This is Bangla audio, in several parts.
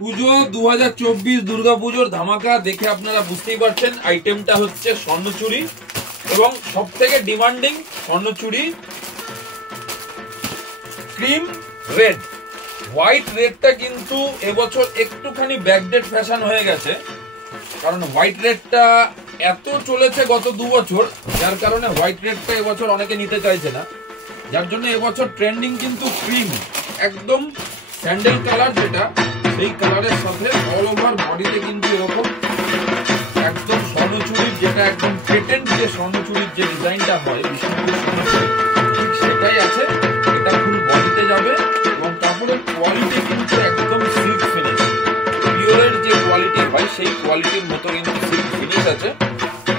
পুজো 2024 দুর্গাপুজোর ধামাকা দেখে আপনারা বুঝতেই পারছেন। আইটেমটা হচ্ছে স্বর্ণচুরি এবং সব থেকে demanding Swarnachari cream red. White রেডটা কিন্তু এবছর একটুখানি ব্যাকডেট ফ্যাশন হয়ে গেছে, কারণ হোয়াইট রেডটা এত চলেছে গত 2 বছর, যার কারণে হোয়াইট রেডটা এবছর অনেকে নিতে চাইছে না, যার জন্য এবছর ট্রেন্ডিং কিন্তু ক্রিম, একদম স্যান্ডেল কালার, যেটা সেই কালারের সাথে অল ওভার বডিতে কিন্তু এরকম একদম স্বর্ণচুরির, যেটা একদম পেটেন্ট যে স্বর্ণচুরির যে ডিজাইনটা হয় বিষ্ণুপুর স্বর্ণচুরি, ঠিক সেটাই আছে। এটা ফুল বডিতে যাবে এবং কাপড়ের কোয়ালিটি কিন্তু একদম সিল্ক ফিনিশ, পিওরের যে কোয়ালিটি হয় সেই কোয়ালিটির মতো কিন্তু সিল্ক ফিনিশ আছে।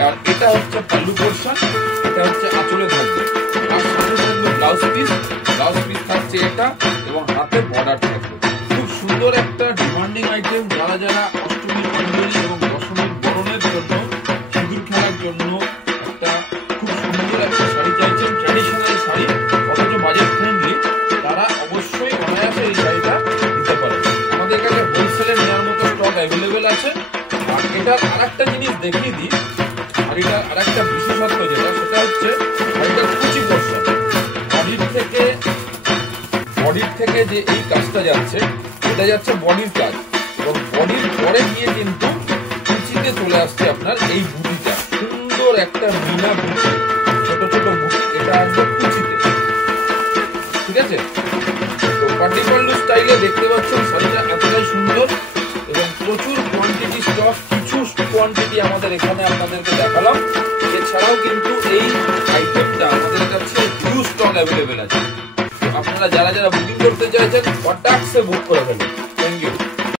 আর এটা হচ্ছে পাল্লু পোর্শন, এটা হচ্ছে আঁচলে থাকবে, আর সাথে থাকবে ব্লাউজ পিস থাকছে এটা, এবং হাতে বর্ডার থাকবে। খুব সুন্দর একটা ডিমান্ডিং আইটেম, যারা যারা অষ্টমীর অঞ্জলি এবং দশমীর বরণের জন্য, সিঁদুর খেলার জন্য একটা খুব সুন্দর একটা শাড়ি চাইছেন, ট্র্যাডিশনাল শাড়ি, অথচ বাজেট ফ্রেন্ডলি, তারা অবশ্যই অনায়াসে এই শাড়িটা নিতে পারে। আমাদের কাছে হোলসেলে নেওয়ার মতো স্টক অ্যাভেলেবেল আছে। আর এটার আরেকটা জিনিস দেখিয়ে দিই, শাড়িটার আরেকটা বিশেষত্ব যেটা, সেটা হচ্ছে শাড়িটার কুচি পোর্শন। বডির থেকে যে এই কাজটা যাচ্ছে, এটা যাচ্ছে বডির কাজ, এবং বডির পরে গিয়ে কিন্তু কুচিতে চলে আসছে আপনার এই বুটিটা, সুন্দর একটা মিনা বুটি, ছোট ছোট বুটি, এটা আসবে কুচিতে, ঠিক আছে। তো পাটি পাল্লু স্টাইলে দেখতে পাচ্ছেন শাড়িটা এতটাই সুন্দর, এবং প্রচুর কোয়ান্টিটি স্টক, কিছু কোয়ান্টিটি আমাদের এখানে আপনাদেরকে দেখালাম। এছাড়াও কিন্তু এই আইটেমটা আমাদের কাছে হিউজ স্টক অ্যাভেলেবেল আছে। আপনারা যারা যারা